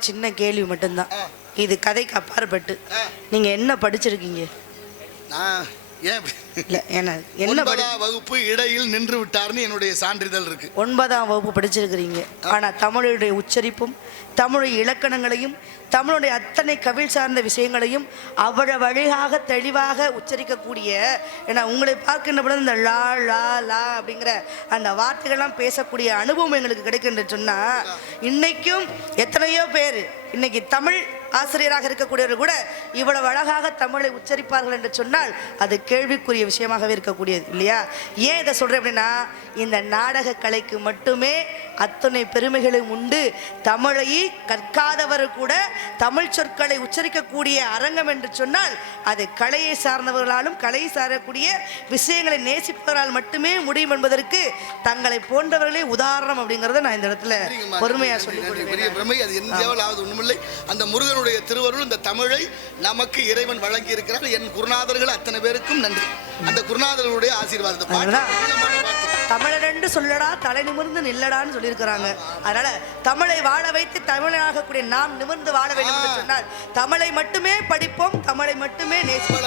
சின்ன கேள்வி மட்டும்தான். இது கதைக்கு அப்பாற்பட்டு ஆ. நீங்க என்ன படிச்சிருக்கீங்க நான் ஒன்பதாம் வகுப்பு இடையில் நின்று விட்டார்னு என்னுடைய சான்றிதழ் இருக்கு. ஒன்பதாம் வகுப்பு படிச்சிருக்கிறீங்க. ஆனா தமிழுடைய உச்சரிப்பும் தமிழுடைய இலக்கணங்களையும் தமிழுடைய அத்தனை கவிழ் சார்ந்த விஷயங்களையும் அவ்வளவு அழகாக தெளிவாக உச்சரிக்கக்கூடிய ஏன்னா உங்களை பார்க்கின்ற பொழுது இந்த லா லா லா அப்படிங்கிற அந்த வார்த்தைகள்லாம் பேசக்கூடிய அனுபவம் எங்களுக்கு கிடைக்கின்ற சொன்னா இன்னைக்கும் எத்தனையோ பேர் இன்னைக்கு தமிழ் ஆசிரியராக இருக்கக்கூடியவர் கூட இவ்வளவு அழகாக தமிழை உச்சரிப்பார்கள் என்று சொன்னால் அது கேள்விக்குரிய விஷயமாகவே இருக்கக்கூடியது இல்லையா? ஏன் இதை சொல்கிறேன் அப்படின்னா இந்த நாடக கலைக்கு மட்டுமே அத்தனை பெருமைகளும் உண்டு. தமிழை கற்காதவர் கூட தமிழ் சொற்களை உச்சரிக்கக்கூடிய அரங்கம் என்று சொன்னால் அது கலையை சார்ந்தவர்களாலும் கலையை சாரக்கூடிய விஷயங்களை நேசிப்பவரால் மட்டுமே முடியும் என்பதற்கு தங்களை போன்றவர்களே உதாரணம் அப்படிங்கிறத நான் இந்த இடத்துல சரிங்கம்மா, பொறுமையா நன்றி, சொல்லிக் நன்றி. கொள்வேன் பெரிய பிரமை. அது எந்த தேவலாவது ஒண்ணுமில்லை. அந்த முருகனுடைய திருவருள் இந்த தமிழை நமக்கு இறைவன் வழங்கி இருக்கிறார் என் குருநாதர்கள் அத்தனை பேருக்கும் நன்றி. அந்த குருநாதர்களுடைய ஆசீர்வாதத்தை தமிழரென்று சொல்லடா தலை நிமிர்ந்து நில்லடான்னு சொல்லியிருக்கிறாங்க. அதனால தமிழை வாழ வைத்து தமிழனாகக்கூடிய நாம் நிமிர்ந்து வாழ வேண்டும் என்று சொன்னால் தமிழை மட்டுமே படிப்போம் தமிழை மட்டுமே நேசிப்போம்.